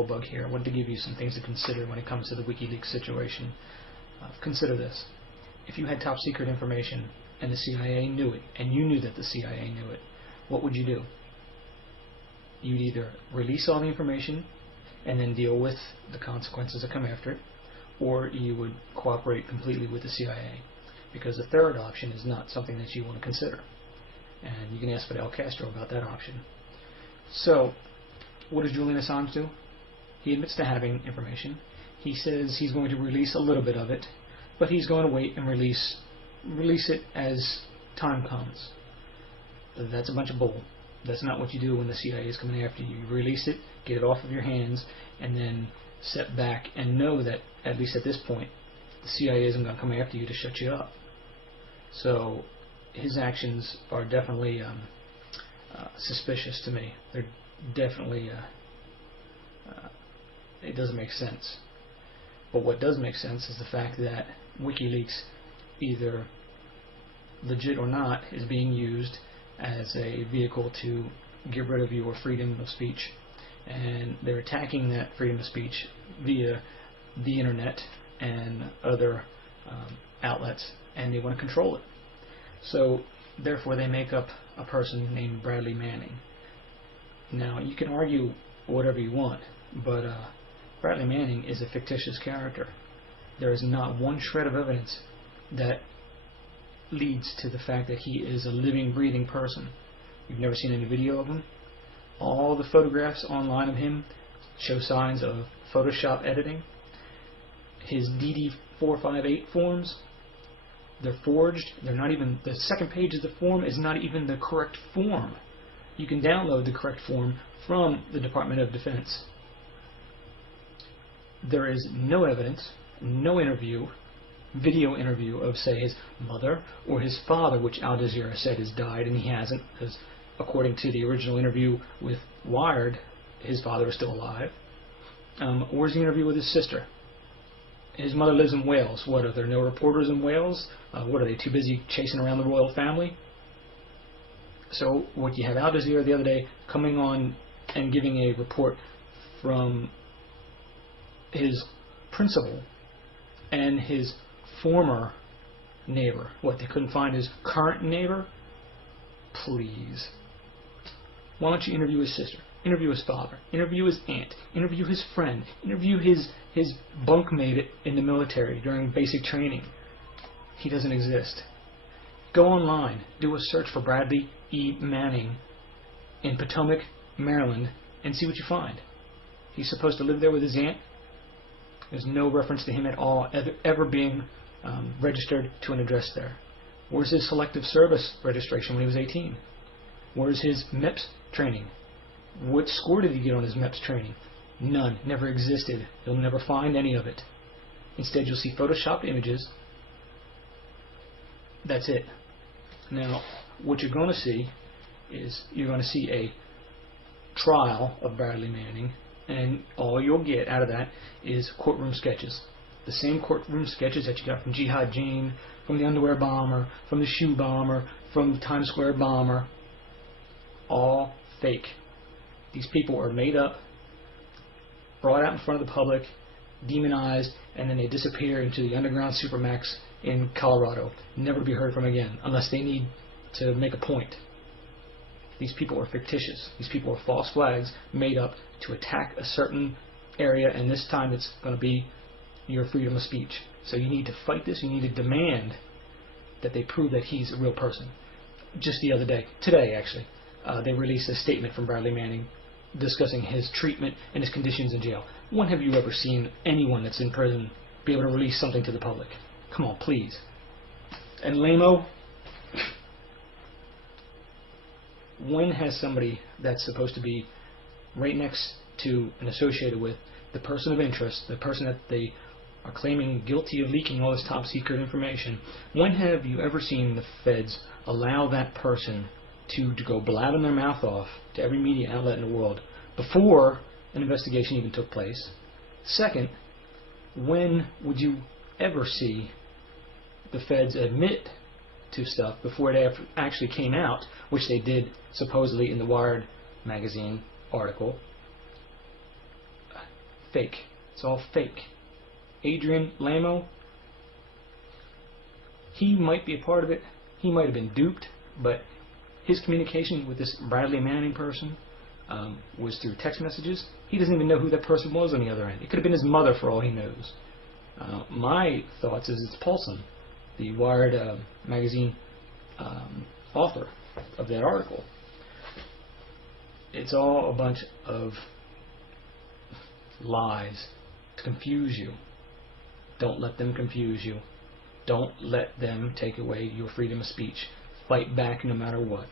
Goldbug here. I wanted to give you some things to consider when it comes to the Wikileaks situation. Consider this. If you had top secret information and the CIA knew it, and you knew that the CIA knew it, what would you do? You'd either release all the information and then deal with the consequences that come after it, or you would cooperate completely with the CIA. Because the third option is not something that you want to consider. And you can ask Fidel Castro about that option. So, what does Julian Assange do? He admits to having information. He says he's going to release a little bit of it, but he's going to wait and release it as time comes. That's a bunch of bull. That's not what you do when the CIA is coming after you. You release it, get it off of your hands, and then step back and know that, at least at this point, the CIA isn't going to come after you to shut you up. So his actions are definitely suspicious to me. They're definitely, it doesn't make sense. But what does make sense is the fact that Wikileaks, either legit or not, is being used as a vehicle to get rid of your freedom of speech. And they're attacking that freedom of speech via the internet and other outlets, and they want to control it. So therefore they make up a person named Bradley Manning. Now you can argue whatever you want, but Bradley Manning is a fictitious character. There is not one shred of evidence that leads to the fact that he is a living, breathing person. You've never seen any video of him. All the photographs online of him show signs of Photoshop editing. His DD458 forms, they're forged. They're not even, the second page of the form is not even the correct form. You can download the correct form from the Department of Defense. There is no evidence, no interview, video interview of, say, his mother or his father, which Al Jazeera said has died, and he hasn't, because according to the original interview with Wired, his father is still alive. Where's the interview with his sister? His mother lives in Wales. What, are there no reporters in Wales? What, are they too busy chasing around the royal family? So what you have Al Jazeera the other day coming on and giving a report from his principal and his former neighbor. What, they couldn't find his current neighbor? Please. Why don't you interview his sister? Interview his father. Interview his aunt. Interview his friend. Interview his bunkmate in the military during basic training. He doesn't exist. Go online. Do a search for Bradley E. Manning in Potomac, Maryland, and see what you find. He's supposed to live there with his aunt. There's no reference to him at all ever being registered to an address there. Where's his selective service registration when he was 18? Where's his MEPS training? What score did he get on his MEPS training? None. Never existed. You'll never find any of it. Instead, you'll see photoshopped images. That's it. Now, what you're going to see is you're going to see a trial of Bradley Manning, and all you'll get out of that is courtroom sketches. The same courtroom sketches that you got from Jihad Jane, from the underwear bomber, from the shoe bomber, from the Times Square bomber. All fake. These people are made up, brought out in front of the public, demonized, and then they disappear into the underground supermax in Colorado, never to be heard from again, unless they need to make a point. These people are fictitious. These people are false flags made up to attack a certain area, and this time it's going to be your freedom of speech. So you need to fight this. You need to demand that they prove that he's a real person. Just the other day, today actually, they released a statement from Bradley Manning discussing his treatment and his conditions in jail. When have you ever seen anyone that's in prison be able to release something to the public? Come on, please. And Lamo, when has somebody that's supposed to be right next to and associated with the person of interest, the person that they are claiming guilty of leaking all this top secret information, when have you ever seen the feds allow that person to go blabbing their mouth off to every media outlet in the world before an investigation even took place? Second, when would you ever see the feds admit to stuff before it actually came out, which they did supposedly in the Wired magazine article? fake. It's all fake. Adrian Lamo, he might be a part of it. He might have been duped, but his communication with this Bradley Manning person was through text messages. He doesn't even know who that person was on the other end. It could have been his mother for all he knows. My thoughts is it's Paulson, the Wired magazine author of that article. It's all a bunch of lies to confuse you. Don't let them confuse you. Don't let them take away your freedom of speech. Fight back no matter what.